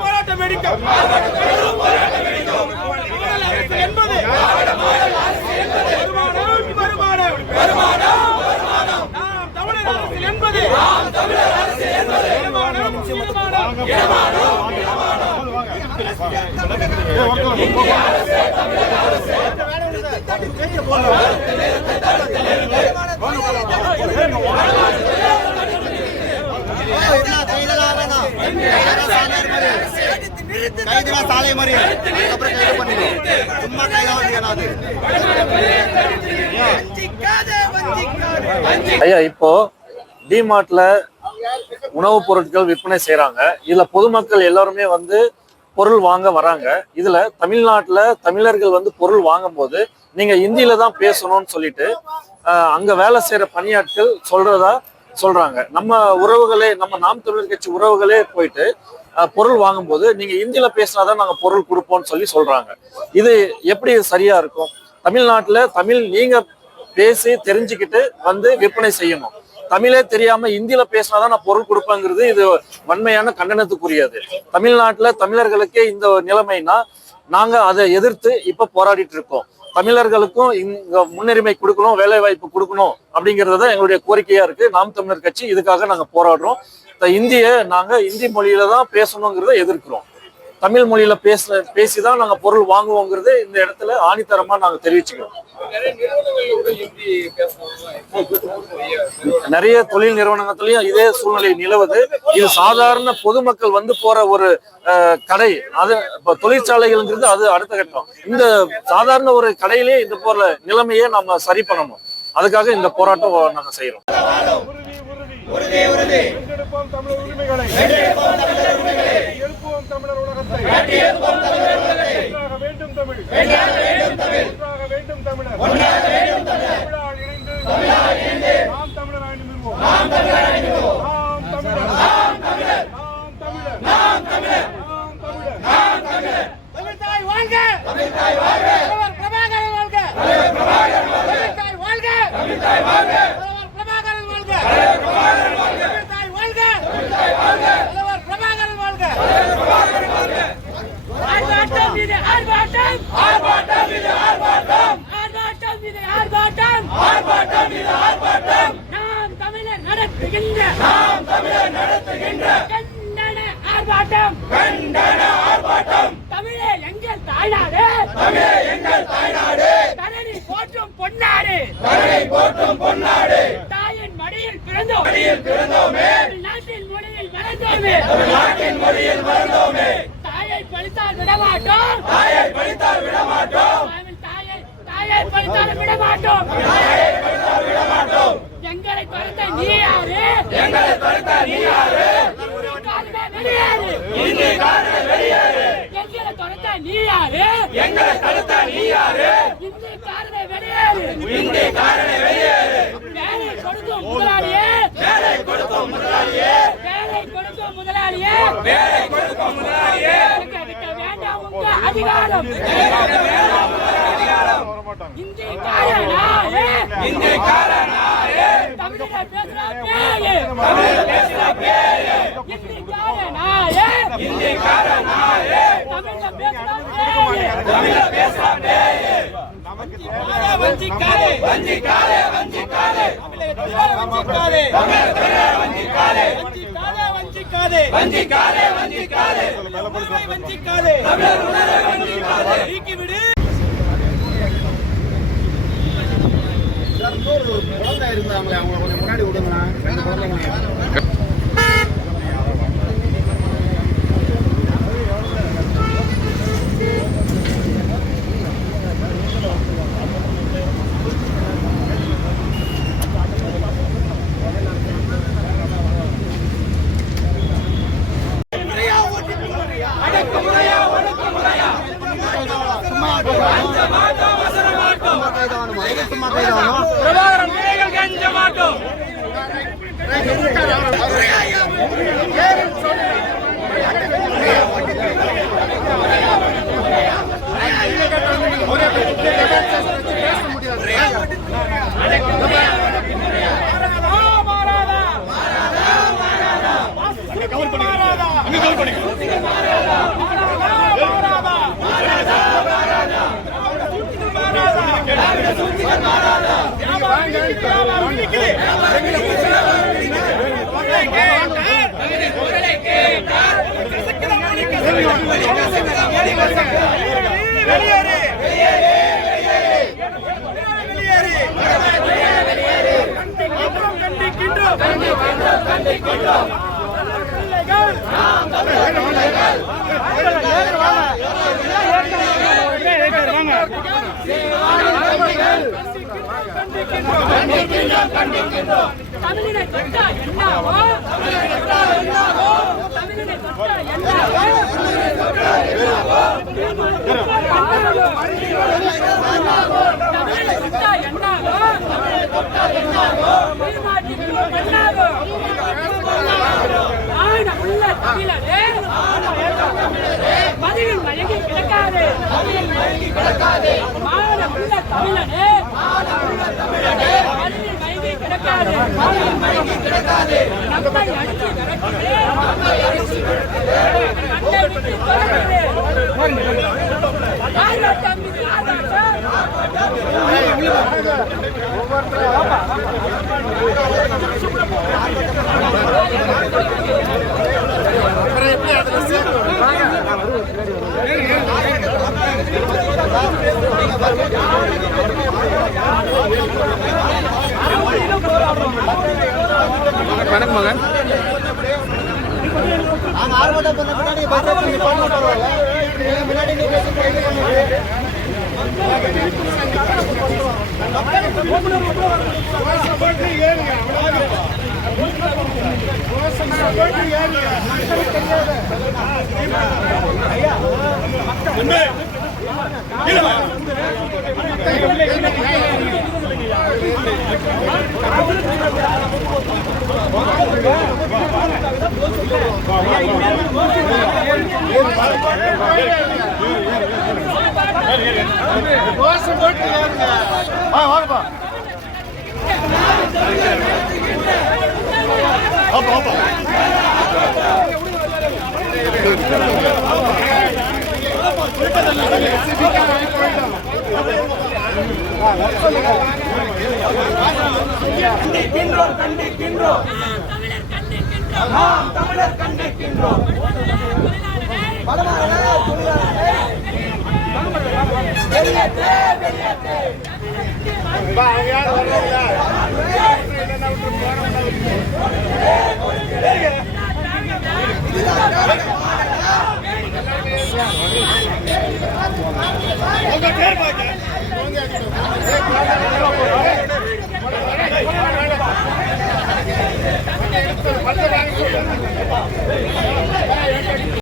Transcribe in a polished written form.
போராட்டம் வெடிக்கும் என்பது தமிழர் அரசு என்பது சாலை மறியல் அப்புறம் கைது பண்ணிடுவோம். சும்மா கைது ஐயா, இப்போ டிமார்ட்ல உணவுப் பொருட்கள் விற்பனை செய்யறாங்க. இதுல பொதுமக்கள் எல்லாருமே வந்து பொருள் வாங்க வராங்க. இதுல தமிழ்நாட்டுல தமிழர்கள் வந்து பொருள் வாங்கும் போது நீங்க இந்தியில தான் பேசணும்னு சொல்லிட்டு அங்க வேலை செய்யற பணியாட்கள் சொல்றாங்க. நம்ம உறவுகளே, நம்ம நாம் தமிழர் கட்சி உறவுகளே போயிட்டு பொருள் வாங்கும் போது நீங்க இந்தியில பேசினாதான் நாங்க பொருள் கொடுப்போம்னு சொல்றாங்க. இது எப்படி சரியா இருக்கும்? தமிழ்நாட்டுல தமிழ் நீங்க பேசி தெரிஞ்சுக்கிட்டு வந்து விற்பனை செய்யணும். தமிழே தெரியாம இந்தியில பேசினாதான் நான் பொருள் கொடுப்பேங்கிறது இது வன்மையான கண்டனத்துக்குரியது. தமிழ்நாட்டுல தமிழர்களுக்கே இந்த நிலைமைனா நாங்க அதை எதிர்த்து இப்ப போராடிட்டு இருக்கோம். தமிழர்களுக்கும் இங்க முன்னுரிமை கொடுக்கணும், வேலை வாய்ப்பு கொடுக்கணும் அப்படிங்கிறது எங்களுடைய கோரிக்கையா இருக்கு. நாம் தமிழர் கட்சி இதுக்காக நாங்க போராடுறோம். நாங்க இந்தி மொழியில தான் பேசணுங்கிறத எதிர்க்கிறோம். தமிழ் மொழியில பேசிதான் நாங்க பொருள் வாங்குவோங்கிறது இந்த இடத்துல ஆணித்தரமா நாங்க தெரிவிச்சுக்கிறோம். நிறைய தொழில் நிறுவனங்களையும் இதே சூழ்நிலை நிலவுது. இது சாதாரண பொதுமக்கள் வந்து போற ஒரு கடை, அது இப்ப தொழிற்சாலைகள்ங்கிறது அது அடுத்த கட்டம். இந்த சாதாரண ஒரு கடையிலேயே இந்த போற நிலைமையை நம்ம சரி பண்ணணும். அதுக்காக இந்த போராட்டம் நாங்க செய்யறோம். தமிழர் உரிமைகளை எழுப்புவோம். தமிழர் உலகத்தை வேண்டும். தமிழ் வேண்டும். தமிழர் இணைந்து நாம் தமிழர் ஆய்ந்துவோம். தமிழ்தாய் வாழ்க! பிரபாகரன் வாழ்க! தமிழ்தாய் வாழ்க! பிரபாகரன் வாழ்க! தமிழே எங்கள் தாய்நாடு, தரணி போற்றும் பொன்னாடு, தாயின் மடியில் பிறந்தோமே, நாட்டின் மொழியில் மறந்தோமே, தாயை பழித்தால் விடமாட்டோம், எங்களை துரத்த நீ யாரு? வெளியேறு! எங்களை துரத்த நீ யாரு? வெளியேறு! வேலை கொடுக்கும் முதலாளியே, வேண்டாம் உங்க அதிகாரம். தமிழர் பேசுற பேரு வஞ்சிக்காதே நீக்கிவிடு. குழந்தை இருந்தாங்களே, அவங்க கொஞ்சம் முன்னாடி விடுங்களா. பிரபாகரன் கெஞ்ச மாட்டோம். தமிழினை தொட்டா என்னாவோ தமிழினை தொட்டா என்னாவோ தமிழினை தொட்டா என்னாவோ ஆனமுள்ள தமிழரே மதியில் மயங்கி கிடக்காது மானமுள்ள தமிழனே மதியில் மயங்கி கிடக்காது நம்மை அடித்து கண்டை விட்டு ஆராட்டம் வணக்கம் மகன். வாங்கப்பா தமிழர் கண்டிக்கின்றோம். உங்க பேர் பாக்க